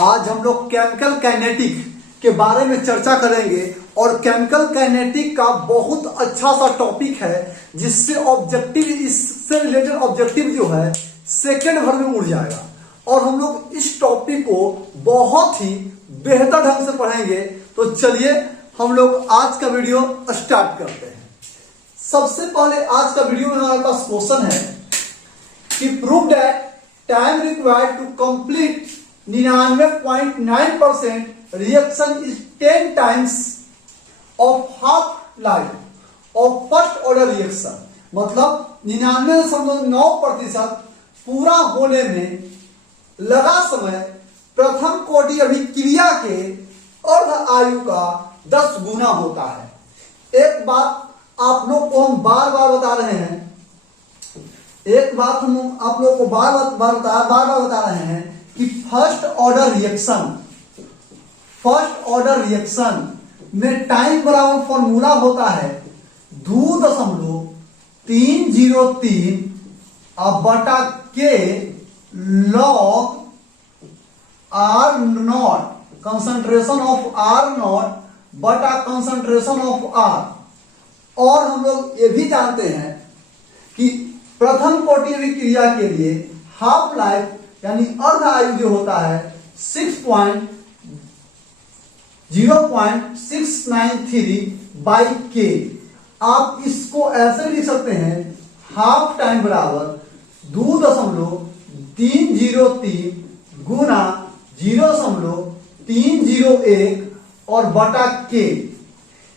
आज हम लोग केमिकल काइनेटिक के बारे में चर्चा करेंगे और केमिकल काइनेटिक का बहुत अच्छा सा टॉपिक है जिससे ऑब्जेक्टिव, इससे रिलेटेड ऑब्जेक्टिव जो है सेकंड भर में उड़ जाएगा और हम लोग इस टॉपिक को बहुत ही बेहतर ढंग से पढ़ेंगे। तो चलिए हम लोग आज का वीडियो स्टार्ट करते हैं। सबसे पहले आज का वीडियो में हमारे पास क्वेश्चन है कि prove that time required to complete 99.9% reaction is 10 times of half life of first order reaction. मतलब 99.9% पूरा होने में लगा समय प्रथम कोटि अभिक्रिया के अर्ध आयु का 10 गुना होता है। एक बात आप लोग को हम बार बार बता रहे हैं, एक बात हम आप लोग को बार बार बता रहे हैं कि फर्स्ट ऑर्डर रिएक्शन में टाइम बराबर फॉर्मूला होता है 2.303 बटा के log R not concentration of are naught बटा कंसंट्रेशन ऑफ आर। और हम लोग ये भी जानते हैं कि प्रथम कोटि अभिक्रिया के लिए हाफ लाइफ यानी अर्ध आयु जो होता है 0.693 बाई के। आप इसको ऐसे लिख सकते हैं, हाफ टाइम बराबर 2.303 गुना 0.301 और बटा के,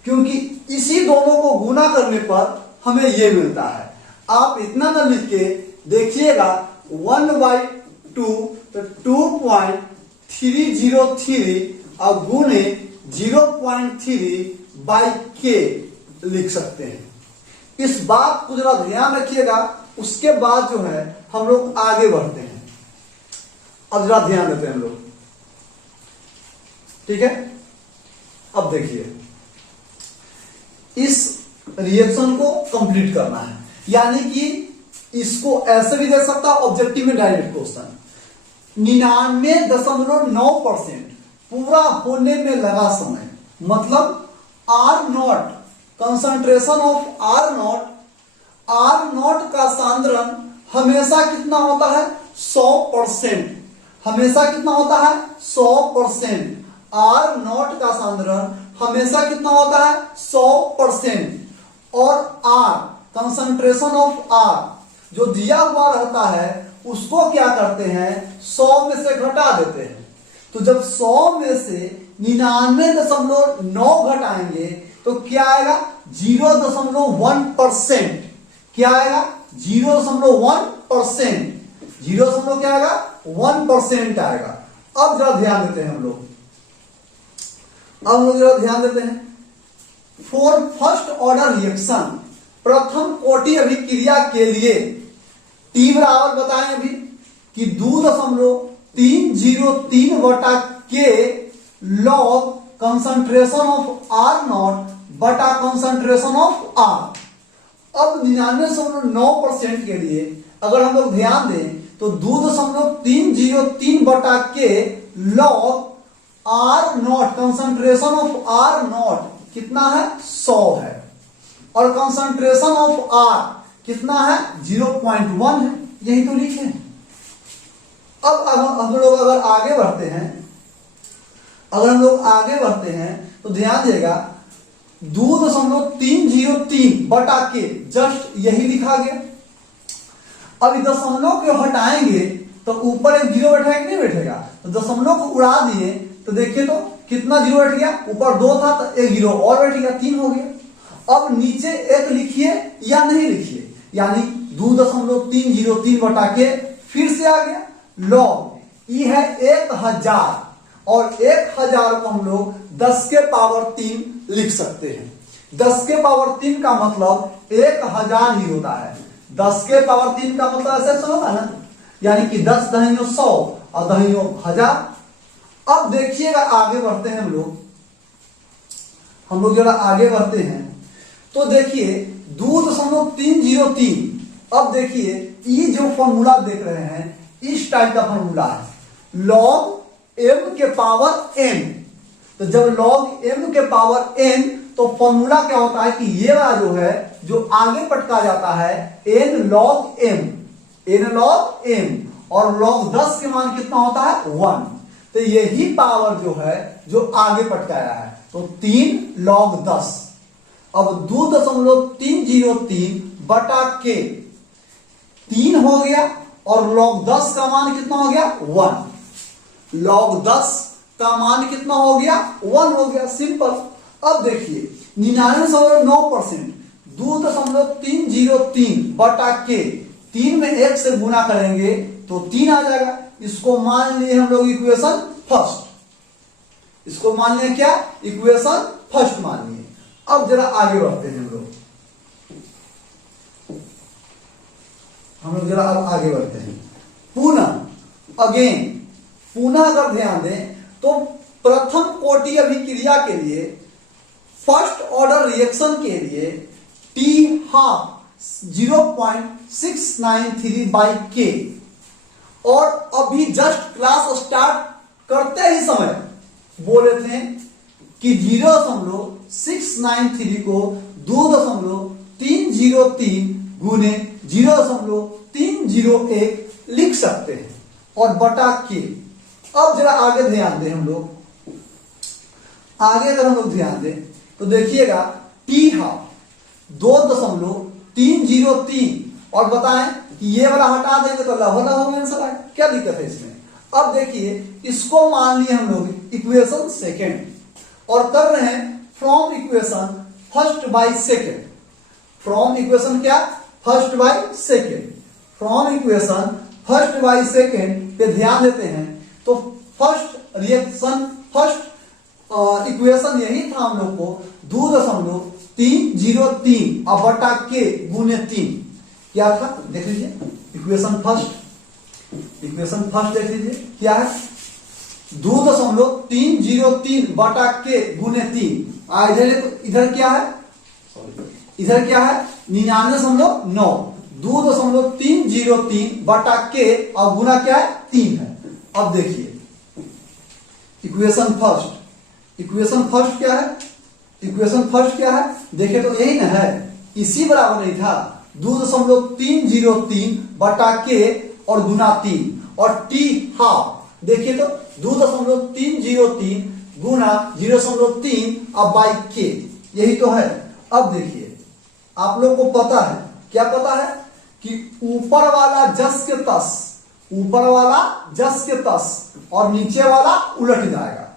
क्योंकि इसी दोनों को गुना करने पर हमें ये मिलता है। आप इतना न लिख के देखिएगा 1/2 तो 2.303 और गुने 0.3 बाई के लिख सकते हैं। इस बात को जरा ध्यान रखिएगा। उसके बाद जो है हम लोग आगे बढ़ते हैं। अब जरा ध्यान देते हैं हम लोग, ठीक है। अब देखिए, इस रिएक्शन को कंप्लीट करना है, यानी कि इसको ऐसे भी दे सकता है ऑब्जेक्टिव में डायरेक्ट क्वेश्चन। 99.9% पूरा होने में लगा समय, मतलब R not concentration of are naught का सांद्रण हमेशा कितना होता है 100%। हमेशा कितना होता है 100%। आर नॉट का सांद्रण हमेशा कितना होता है 100%। और आर कंसंट्रेशन ऑफ आर जो दिया हुआ रहता है उसको क्या करते हैं 100 में से घटा देते हैं। तो जब 100 में से 99.9 घटाएंगे तो क्या आएगा 0.1%। क्या आएगा 0.1%। 0 क्या आएगा 1% आएगा। अब जरा ध्यान देते हैं हम लोग, जरा ध्यान देते हैं। फॉर फर्स्ट ऑर्डर रिएक्शन प्रथम कोटि अभिक्रिया के लिए टी बराबर बताएं अभी कि 2.303 बटा के log concentration of are naught बटा कंसंट्रेशन ऑफ आर। अब 99.9% के लिए अगर हम लोग ध्यान दें तो 2.303 बटा के log R not concentration of are naught कितना है 100 है और कंसंट्रेशन ऑफ आर कितना है 0.1 है। यही तो लिखे। अब हम लोग अगर आगे बढ़ते हैं तो ध्यान देगा 2.303 बटा के जस्ट यही लिखा गया। अब दशमलव को हटाएंगे तो ऊपर एक जीरो बैठेगा कि नहीं बैठेगा। तो दशमलव को उड़ा दिए तो देखिए तो कितना जीरो बैठ गया, ऊपर 2 था तो एक जीरो और बैठ गया, 3 हो गया। अब नीचे एक लिखिए या नहीं लिखिए, यानी 2.303 बटा के फिर से आ गया लॉग। ये है 1000 और 1000 को हम लोग 10 के पावर 3 लिख सकते हैं। 10 के पावर 3 का मतलब 1000 ही होता है। 10 के पावर 3 का मतलब ऐसे होता है ना, यानी कि 10 दहियों 100 और दहियों 1000। अब देखिएगा आगे बढ़ते हैं हम लोग जरा आगे बढ़ते हैं तो देखिए 2.303। अब देखिए ये जो फॉर्मूला देख रहे हैं इस टाइप का फॉर्मूला है। लॉग m के पावर n। तो जब log m के पावर n, तो फॉर्मूला क्या होता है कि ये वाला जो है जो आगे पटका जाता है n log m, n log m, और log 10 के मान कितना होता है 1। तो यही पावर जो है जो आगे पटकाया है, तो 3 log 10। अब 2.303 बटा के 3 हो गया, और log 10 का मान कितना हो गया 1। log 10 का मान कितना हो गया 1 हो गया, सिंपल। अब देखिए 99.9%, 2.303 बटा के 3 में 1 से गुना करेंगे तो 3 आ जाएगा। इसको मान लिए हम लोग इक्वेशन फर्स्ट, इसको मान लिए क्या, इक्वेशन फर्स्ट मान लिए। अब जरा आगे बढ़ते हैं हम लोग जरा अब आगे बढ़ते हैं। पुनः अगेन, पुनः अगर ध्यान दें तो प्रथम कोटि अभिक्रिया के लिए, फर्स्ट ऑर्डर रिएक्शन के लिए T हाफ 0.693 बाई के, और अभी जस्ट क्लास स्टार्ट करते ही समय बोले थे कि 0.693 को 2.303 गुने 0.301 लिख सकते हैं, और बटा के। अब जरा आगे ध्यान दें हम लोग, आगे अगर हम लोग ध्यान दें तो देखिएगा टी हाफ 2.303, और बताएं कि ये वाला हटा देंगे तो लव आंसर आए, क्या दिक्कत है इसमें। अब देखिए इसको मान लिए हम लोग इक्वेशन सेकेंड, और कर रहे हैं from equation first by second. From equation क्या, first by second. From equation first by second पे ध्यान देते हैं तो फर्स्ट रिएक्शन, फर्स्ट इक्वेशन यही था हम लोग को 2.303 और बटा के गुने 3, क्या था देख लीजिए। इक्वेशन फर्स्ट देख लीजिए क्या है, 2.303 बटा के गुने 3। इधर क्या है, इधर क्या है 99.9, 2.303 बटा के और गुना क्या है 3 है। अब देखिए इक्वेशन फर्स्ट क्या है, इक्वेशन फर्स्ट क्या है देखिए तो यही ना है, इसी बराबर नहीं था 2.303 बटा के और गुना 3, और टी हाफ देखिए तो 2.303 गुना 0.3 अब बाई के, यही तो है। अब देखिए आप लोग को पता है, क्या पता है कि ऊपर वाला जस के तस, ऊपर वाला जस के तस और नीचे वाला उलट जाएगा,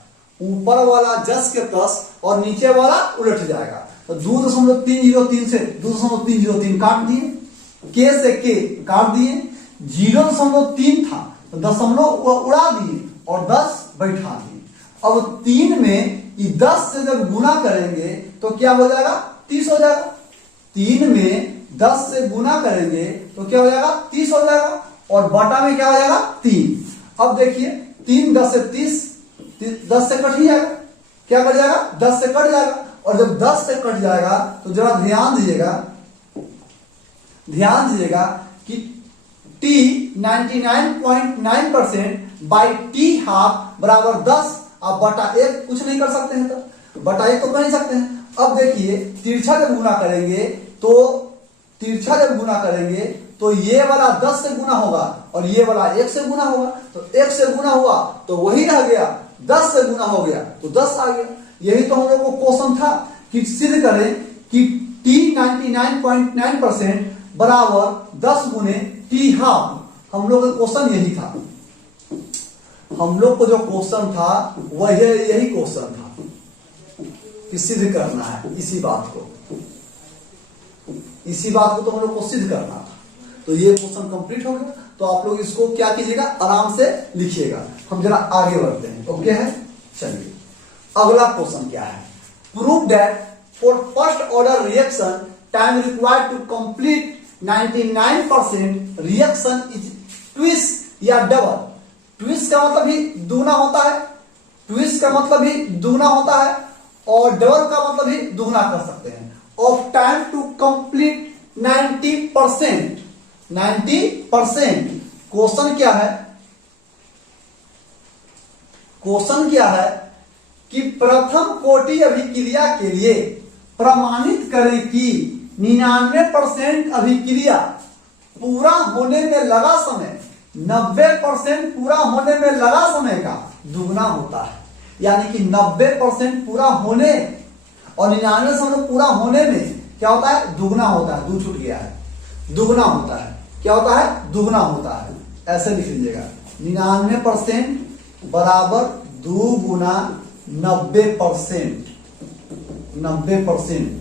ऊपर वाला जस के तस और नीचे वाला उलट जाएगा। तो 2.303 से 2.303 काट दिए, के से के काट दिए, 0.3 था तो दशमलव उड़ा दिए और 10 बैठा दिए। अब 3 में 10 से जब गुना करेंगे तो क्या हो जाएगा 30 हो जाएगा। 3 में 10 से गुना करेंगे तो क्या हो जाएगा 30 हो जाएगा, और बटा में क्या हो जाएगा 3। अब देखिए 3 10 से 30, 10 से कट ही जाएगा, क्या कट जाएगा 10 से कट जाएगा। और जब 10 से कट जाएगा तो जरा ध्यान दीजिएगा कि T 99.9% बाई टी हाफ बराबर 10 अब बटा 1 कुछ नहीं कर सकते हैं, तो बटा 1 तो कर ही सकते हैं। अब देखिए तिरछा जब गुना करेंगे तो ये वाला 10 से गुना होगा और ये वाला 1 से गुना होगा, तो 1 से गुना हुआ तो वही रह गया, 10 से गुना हो गया तो 10 आ गया। यही तो हम लोग को क्वेश्चन था कि सिद्ध करें कि T 99.9% बराबर 10 गुने टी हाफ। हम लोग का क्वेश्चन यही था, हम लोग को जो क्वेश्चन था वह यही क्वेश्चन था कि सिद्ध करना है इसी बात को तो हम लोग को सिद्ध करना था। तो ये क्वेश्चन कंप्लीट हो गया। तो आप लोग इसको क्या कीजिएगा, आराम से लिखिएगा। हम जरा आगे बढ़ते हैं, ओके है। चलिए अगला क्वेश्चन क्या है, prove that for first order reaction time required to complete 99% reaction is twice या डबल। ट्विस्ट का मतलब ही दुगना होता है, और डबल का मतलब ही दुगना कर सकते हैं। Of time to complete 90%। Question क्या है, क्वेश्चन क्या है कि प्रथम कोटि अभिक्रिया के लिए प्रमाणित करें कि 99% अभिक्रिया पूरा होने में लगा समय 90% पूरा होने में लगा समय का दुगना होता है। यानी कि 90% पूरा होने और 99 समय पूरा होने में क्या होता है? दुगना होता है। दो छूट गया है, दुगना होता है। क्या होता है? दुगना होता है। ऐसे लिख लीजिएगा 99% बराबर 2 गुना 90%। 90%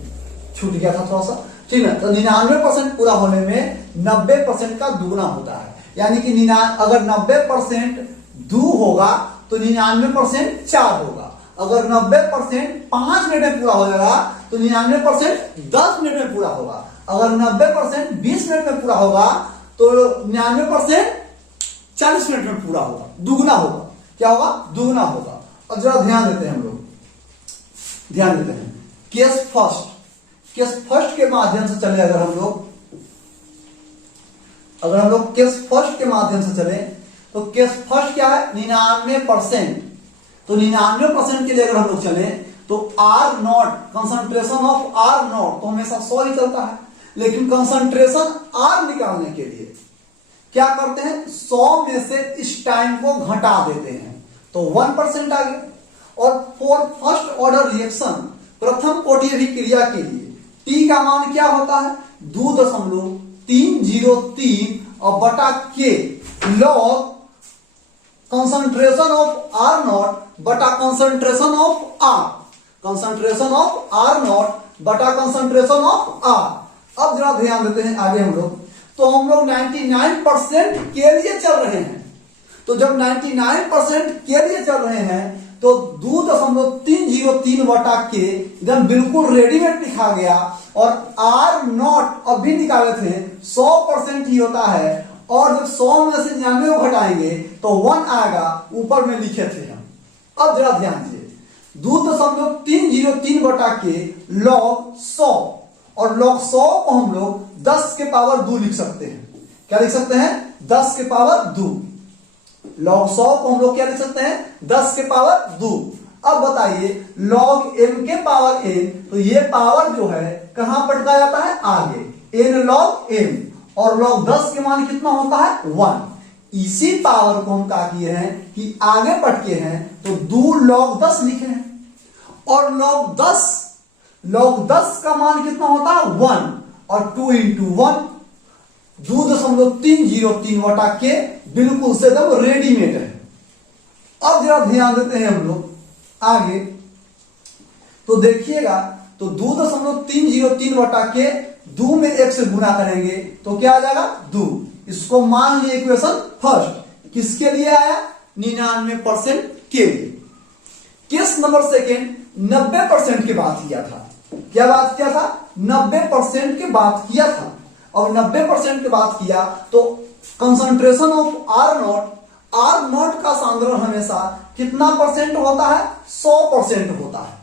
छूट गया था थोड़ा सा, ठीक है। तो 99% पूरा होने में 90% का दुगना होता है। यानी कि अगर 90% 2 होगा तो 99% 4 होगा। अगर 90% 5 मिनट में पूरा हो जाएगा तो 99% 10 मिनट में पूरा होगा। अगर 90% 20 मिनट में पूरा होगा तो 99% 40 मिनट में पूरा होगा, दुगना होगा। क्या होगा? दुगना होगा। और जरा ध्यान देते हैं हम लोग, ध्यान देते हैं केस फर्स्ट के माध्यम से चले। अगर हम लोग केस फर्स्ट के माध्यम से चले तो केस फर्स्ट क्या है? 99%। तो 99% के लिए अगर हम लोग चले तो or not, concentration of are not तो हमेशा 100 ही चलता है। लेकिन कंसंट्रेशन आर निकालने के लिए क्या करते हैं? 100 में से इस टाइम को घटा देते हैं तो 1% आ गया। और फॉर फर्स्ट ऑर्डर रिएक्शन, प्रथम कोटि अभिक्रिया के लिए टी का मान क्या होता है? 2.303 और बटा के log concentration of are naught बटा concentration of R, concentration of are naught बटा कंसंट्रेशन ऑफ आर। अब जरा ध्यान देते हैं आगे हम लोग। तो हम लोग 99% के लिए चल रहे हैं। तो जब 99% के लिए चल रहे हैं तो 2.303 बटा के एकदम बिल्कुल रेडीमेड लिखा गया। और आर नॉट अभी निकाले थे 100% ही होता है। और जब 100 में से 99 को घटाएंगे तो 1 आएगा, ऊपर में लिखे थे हम। अब जरा ध्यान दीजिए 2.303 बटा के लॉग 100 और लॉग 100 को हम लोग 10 के पावर 2 लिख सकते हैं। क्या लिख सकते हैं? 10 के पावर 2। लॉग 100 को हम लोग क्या लिख सकते हैं? 10 के पावर 2। अब बताइए लॉग m के पावर n, तो ये पावर जो है कहां पटका जाता है? आगे, n लॉग m। और लॉग 10 के मान कितना होता है? 1। इसी पावर को हम क्या किए हैं कि आगे पटके हैं तो 2 log 10 लिखे हैं। और log 10 का मान कितना होता है? 1। और 2 into 1 2.303 बटा के बिल्कुल से एकदम रेडीमेड है। अब जरा ध्यान देते हैं हम लोग आगे। तो देखिएगा तो 2.303 बटा के 2 में 1 से गुना करेंगे तो क्या आ जाएगा? 2। इसको मान लिया इक्वेशन फर्स्ट। किसके लिए आया? 99% के लिए। केस नंबर सेकेंड 90% की बात किया था। क्या बात किया था? 90% की बात किया था। और 90% की बात किया तो कंसंट्रेशन ऑफ आर नॉट का सांद्रण हमेशा कितना परसेंट होता है? 100% होता है।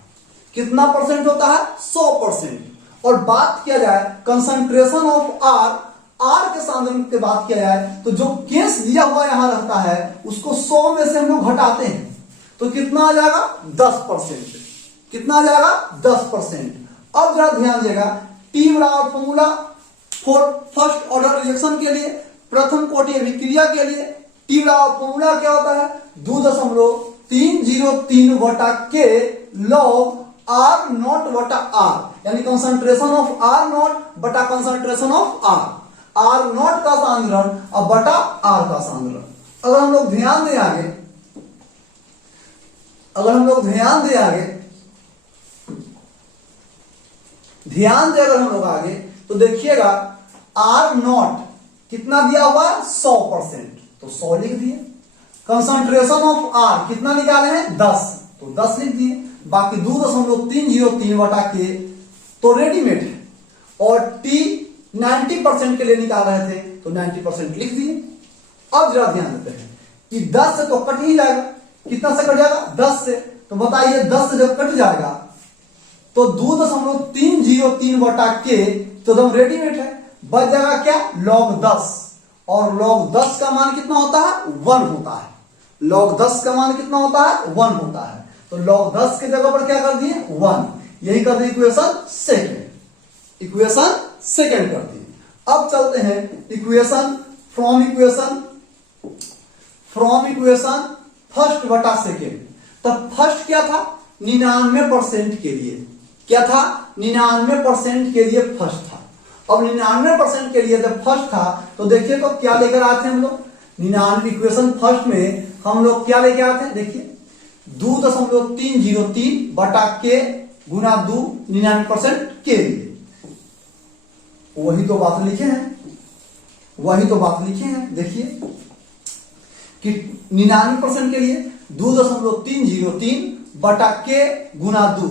कितना परसेंट होता है? 100%। और बात किया जाए कंसंट्रेशन ऑफ आर के सांद्रण की बात किया जाए तो जो केस दिया हुआ यहां रहता है उसको 100 में से हम लोग घटाते हैं तो कितना आ जाएगा? 10%। कितना आ जाएगा? 10%। अब जरा ध्यान दीजिएगा टी बराबर formula for first order reaction के लिए, प्रथम कोटि अभिक्रिया के लिए टी बराबर फॉर्मूला क्या होता है? 2.303 बटा के लॉग आर नॉट बटा आर, यानी कंसंट्रेशन ऑफ आर नॉट बटा कंसंट्रेशन ऑफ आर नॉट का सांद्रण और बटा आर का सांद्रण। अगर हम लोग ध्यान दें आगे, अगर हम लोग तो देखिएगा आर नॉट कितना दिया हुआ है? 100%, तो 100 लिख दिए। कंसंट्रेशन ऑफ आर कितना निकाले हैं? 10, तो 10 लिख दिए। बाकी 2.303 बटा के तो रेडीमेड है। और टी 90% के लिए निकाल रहे थे तो 90% लिख दिए। अब जरा ध्यान देते हैं कि 10 से तो कट ही जाएगा। कितना से कट जाएगा? 10 से। तो बताइए 10 से जब कट जाएगा तो 2.303 बटा के तो एकदम रेडीमेड है। बच जाएगा क्या? log 10। और log 10 का मान कितना होता है? 1 होता है। log 10 का मान कितना होता है 1 होता है, तो log 10 के जगह पर क्या कर दिए 1, यही कर दिए इक्वेशन सेकेंड कर दिए। अब चलते हैं इक्वेशन फ्रॉम इक्वेशन फर्स्ट बटा सेकेंड। तब फर्स्ट क्या था 99% के लिए, क्या था 99% के लिए फर्स्ट था। अब 99% के लिए जब फर्स्ट था तो देखिए तो क्या लेकर आए थे हम लोग 99 इक्वेशन फर्स्ट में हम लोग क्या लेके आते हैं, देखिए 2.303 बटा के गुना 2 99% के लिए, वही तो बात लिखे हैं, देखिए कि 99% के लिए 2.303 बटा के गुना 2,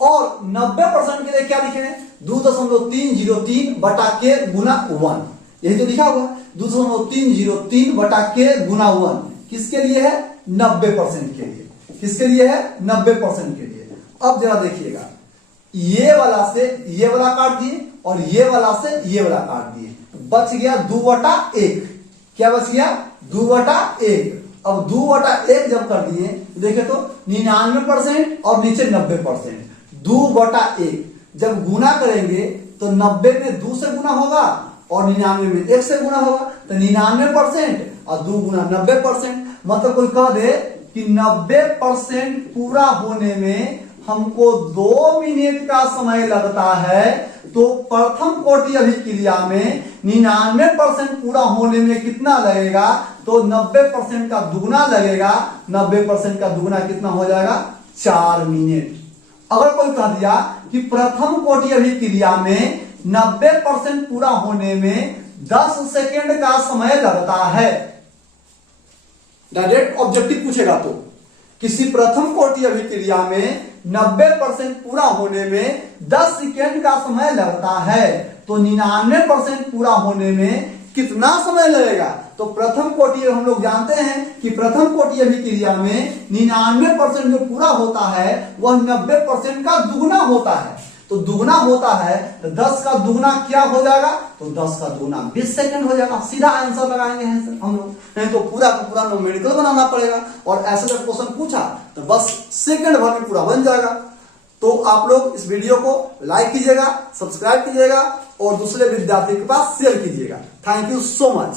और 90% के लिए क्या लिखे हैं 2.303 बटा के गुना 1, यही तो लिखा हुआ 2.303 बटा के गुना 1 किसके लिए है 90% के लिए, किसके लिए है 90% के लिए। अब जरा देखिएगा ये वाला से ये वाला काट दिए और ये वाला से ये वाला काट दिए, बच गया 2/1, क्या बच गया 2/1। अब 2/1 जब कर दिए देखिए तो 99% और नीचे 90%, 2/1 जब गुना करेंगे तो 90 में 2 से गुना होगा और 99 में 1 से गुना होगा, तो 99% और 2 गुना 90%, मतलब कोई कह दे कि 90% पूरा होने में हमको 2 मिनट का समय लगता है, तो प्रथम कोटि अभिक्रिया में 99% पूरा होने में कितना लगेगा, तो 90% का दुगना लगेगा, 90% का दुगना कितना हो जाएगा 4 मिनट। अगर कोई कह दिया कि प्रथम कोटि अभिक्रिया में 90% पूरा होने में 10 सेकेंड का समय लगता है, डायरेक्ट ऑब्जेक्टिव पूछेगा तो किसी प्रथम कोटि अभिक्रिया में 90% पूरा होने में 10 सेकेंड का समय लगता है, तो 99% पूरा होने में कितना समय लगेगा, तो प्रथम कोटि हम लोग जानते हैं कि प्रथम कोटि अभिक्रिया में 99% जो पूरा होता है वह 90% का दुगना होता है, तो दुगना होता है तो 10 का दुगना क्या हो जाएगा, तो 10 का दुगना 20 सेकंड हो जाएगा। सीधा आंसर लगाएंगे हम लोग, नहीं तो पूरा का पूरा न्यूमेरिकल बनाना पड़ेगा, और ऐसे जब क्वेश्चन पूछा तो बस सेकंड भर में पूरा बन जाएगा। तो आप लोग इस वीडियो को लाइक कीजिएगा, सब्सक्राइब कीजिएगा और दूसरे विद्यार्थी के पास शेयर कीजिएगा। Thank you so much.